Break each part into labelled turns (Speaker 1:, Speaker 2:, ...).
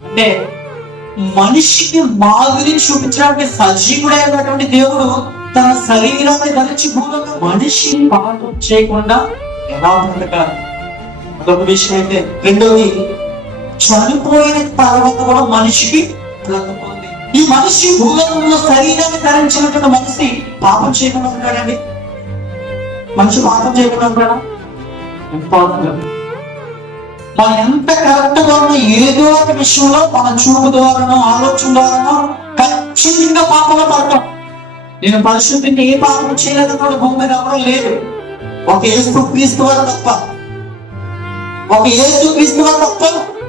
Speaker 1: అంటే మనిషికి మాదిరి చూపించడానికి సజీవుడైనటువంటి దేవుడు తన శరీరాన్ని ధరించి భూమిలో మనిషి పాపం చేయకుండా ఎలా బ్రతకాలి? అదొక విషయం అయితే. రెండోది చనిపోయిన తర్వాత కూడా మనిషికి బ్రతుకుంది ఈ మనిషి భూగతంలో శరీరాన్ని ధరించినటువంటి మనిషి పాపం చేయకుండా ఉంటాడండి. మనిషి పాపం చేయకుండా ఉంటాడా? ఇంపార్టెంట్ మనం ఎంత కరెక్ట్గా ఉన్న ఏదో ఒక విషయంలో మన చూపు ద్వారానో ఆలోచన ద్వారానో ఖచ్చితంగా పాపంలో పడతాం. నేను పరిశుద్ధిని ఏ పాపం చేయలేదన్నాడు భూమి మీద ఎవరో లేదు ఒక ఏసు క్రీస్తు వారు తప్ప. ఒక ఏసు క్రీస్తు వారు తప్ప.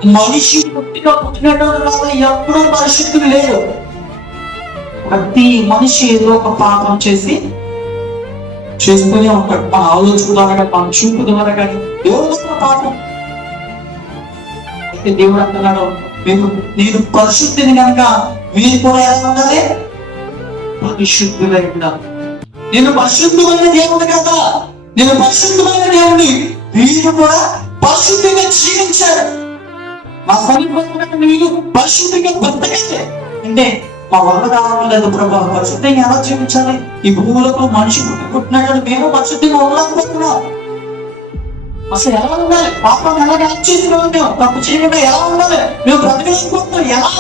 Speaker 1: మనిషి పుట్టిన పుట్టినటువంటి వాళ్ళు ఎప్పుడూ పరిశుద్ధులు లేరు ప్రతి మనిషి ఏదో ఒక పాపం చేసి చేస్తూనే ఉంటాడు. మన ఆలోచన ద్వారా కానీ మన చూపు ద్వారా కానీ ఏదో ఒక పాపం. అయితే దేవుడు అంటున్నాడు మీకు నేను పరిశుద్ధిని కనుక మీరు కూడా ఎలా ఉండాలి పరిశుద్ధులై ఉండాలి నేను పరిశుద్ధమైన దేవుడు కదా. నేను పరిశుద్ధమైన దేవుడిని మీరు కూడా పరిశుద్ధిగా జీవించారు. మా సమీపంలో మీరు పరిశుద్ధిగా బ్రతకండి. అంటే మా వల్ల కావడం లేదు ప్రభా. పరిశుద్ధంగా ఎలా జీవించాలి? ఈ భూములకు మనిషి పుట్టుకుంటున్నాడు. మేము పరిశుద్ధిగా ఉండలేకపోతున్నాం అసలు ఎలా ఉండాలి? పాపం ఎలా యాక్ట్ చేసినాం మేము తప్పు చేయకుండా ఎలా ఉండాలి? మేము బ్రతకలేకపోతున్నాం ఎలా?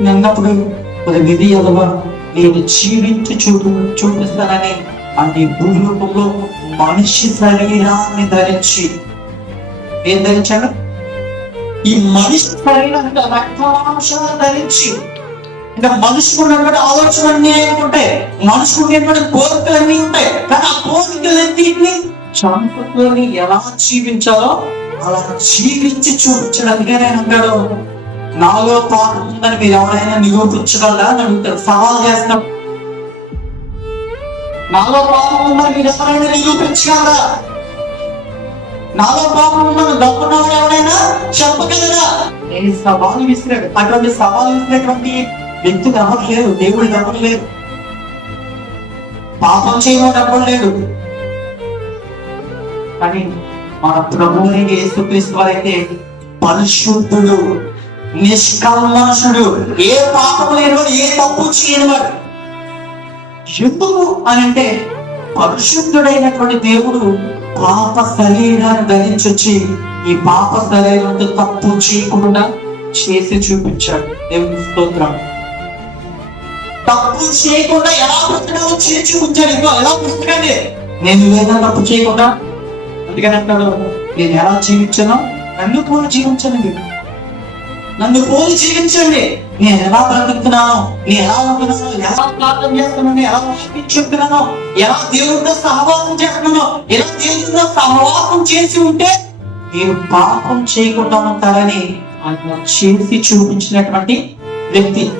Speaker 1: నిన్నప్పుడు మరి విధి ఎదవా నేను జీవించి చూపు చూపిస్తానని అన్ని భూలోకంలో మనిషి శరీరాన్ని ధరించి. ఏం ధరించాడు? ఈ మనిషి శరీరాన్ని రక్తమాంశాలు ధరించి. ఇంకా మనిషికి ఉన్నటువంటి ఆలోచనలన్నీ ఉంటాయి మనిషికి ఉన్నటువంటి కోరికలన్నీ కోరికలన్నింటినీ ఎలా జీవించాలో అలా జీవించి చూపించడానికి నేను అంటాడు. నాలో పాపం ఉందని మీరు ఎవరైనా నిరూపించగలరా? నన్ను సవాల్ చేస్తాం నాలో పాపం ఉందని మీరు ఎవరైనా నిరూపించగలరా? నాలో పాపం ఉందని డబ్బున్నవాడు ఎవరైనా చెప్పగలరా? నేను సవాలు విసిరాడు. అటువంటి సవాలు విసిరేటువంటి వ్యక్తులు ఎవరు లేరు. దేవుడు ఎవరు లేరు. పాపం చేయడం ఎవరు లేడు. కానీ మన ప్రభు యేసుక్రీస్తు వారైతే పరిశుద్ధుడు నిష్కల్మషుడు. ఏ పాపం లేనివాడు ఏ తప్పు చేయనివాడు. ఎందుకు అని అంటే పరిశుద్ధుడైనటువంటి దేవుడు పాప శరీరాన్ని ధరించొచ్చి ఈ పాప శరీరంతో తప్పు చేయకుండా చేసి చూపించాడు. దేవుని స్తోత్రం. తప్పు చేయకుండా ఎలా బ్రతకాలో చేసి ఉంచాడు ఎలా బ్రతకండి. నేను ఏదైనా తప్పు చేయకుండా అందుకని అంటాడు నేను ఎలా జీవించను? నన్ను పోలి జీవించండి నన్ను పోలి జీవించండి. నేను ఎలా బ్రతుకుతున్నాను నేను ఎలా ఉంటున్నాను ఎలా ప్రార్థన చేస్తున్నాను ఎలా చెప్తున్నాను ఎలా దేవుడితో సహవాసం చేస్తున్నాను ఎలా దేవుడితో సహవాసం చేసి ఉంటే నేను పాపం చేయకుండా ఉంటారని ఆయన చేసి చూపించినటువంటి వ్యక్తి.